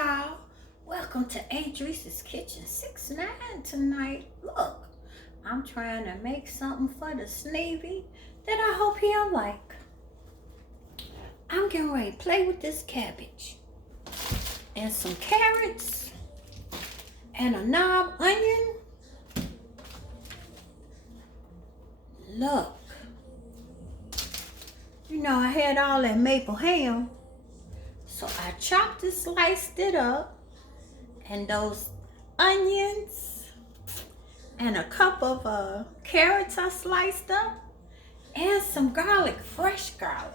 y'all. Welcome to Adrice's Kitchen 6'9" tonight. Look, I'm trying to make something for the Sneevy that I hope he'll like. I'm getting ready to play with this cabbage and some carrots and a knob onion. Look, you know I had all that maple ham, so I chopped and sliced it up, and those onions and a cup of carrots I sliced up, and some garlic, fresh garlic.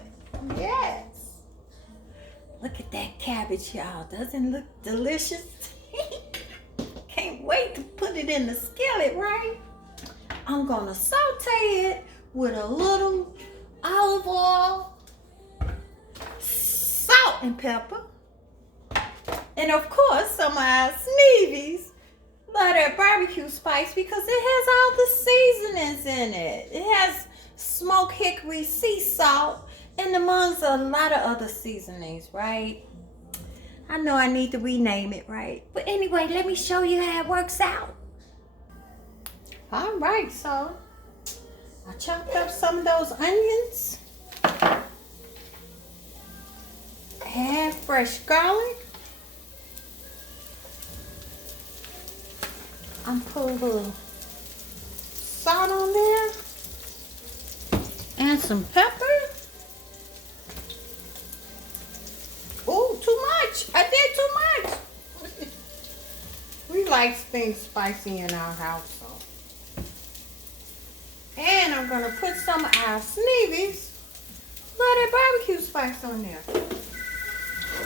Yes. Look at that cabbage, y'all. Doesn't it look delicious? Can't wait to put it in the skillet, right? I'm gonna saute it with a little olive oil, salt and pepper, and of course some of our Sneevy's love that barbecue spice because it has all the seasonings in it. It has smoked hickory, sea salt, and amongst a lot of other seasonings, right? I know I need to rename it, right? But anyway, let me show you how it works out. All right, so I chopped up some of those onions, add fresh garlic. I'm putting a little salt on there and some pepper. Oh, too much. I did too much. We like things spicy in our house, so. And I'm going to put some of our Sneevy's love that barbecue spice on there.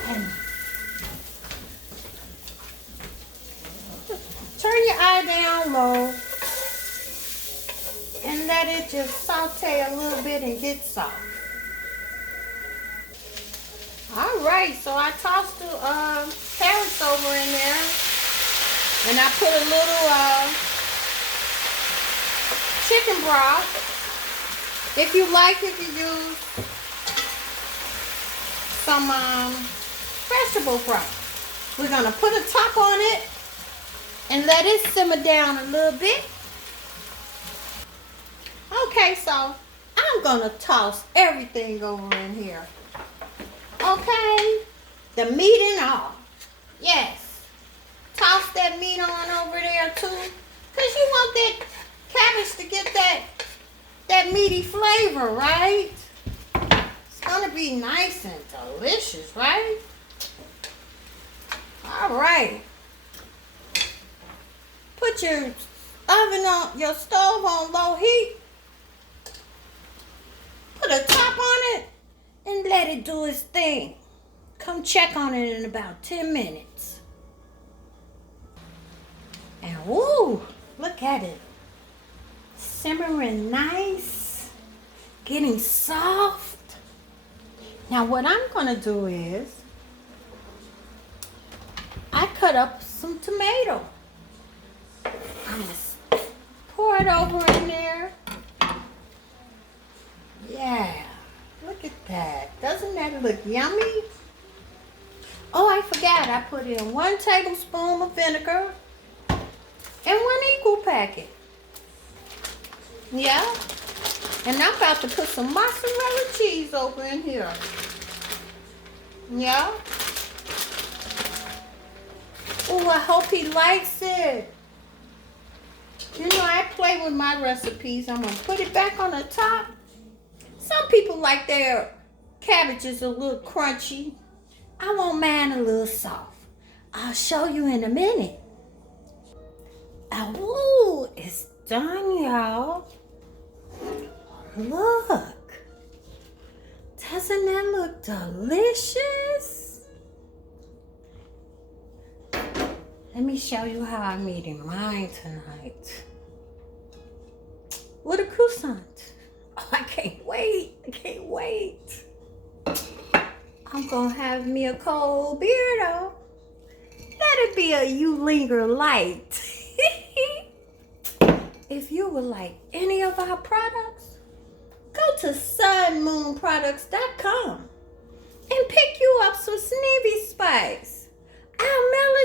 And turn your eye down low and let it just saute a little bit and get soft. All right, so I tossed the carrots over in there, and I put a little chicken broth. If you like, you can use some vegetable broth. We're gonna put a top on it and let it simmer down a little bit. Okay, so I'm gonna toss everything over in here. Okay, the meat and all. Yes, toss that meat on over there too, because you want that cabbage to get that meaty flavor, right? It's gonna be nice and delicious, right? All right. Put your your stove on low heat. Put a top on it and let it do its thing. Come check on it in about 10 minutes. And woo, look at it. Simmering nice, getting soft. Now what I'm gonna do is, I cut up some tomato. I'm gonna pour it over in there. Yeah, look at that. Doesn't that look yummy? Oh, I forgot. I put in 1 tablespoon of vinegar and 1 equal packet. Yeah. And I'm about to put some mozzarella cheese over in here. Yeah. Oh, I hope he likes it. You know, I play with my recipes. I'm going to put it back on the top. Some people like their cabbages a little crunchy. I want mine a little soft. I'll show you in a minute. Oh, it's done, y'all. Look. Doesn't that look delicious? Let me show you how I'm eating mine tonight. With a croissant. Oh, I can't wait. I can't wait. I'm gonna have me a cold beer though. Let it be a You Linger Light. If you would like any of our products, go to sunmoonproducts.com and pick you up some Sneevy spice. Our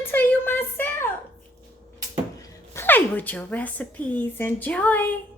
it to you myself. Play with your recipes. Enjoy.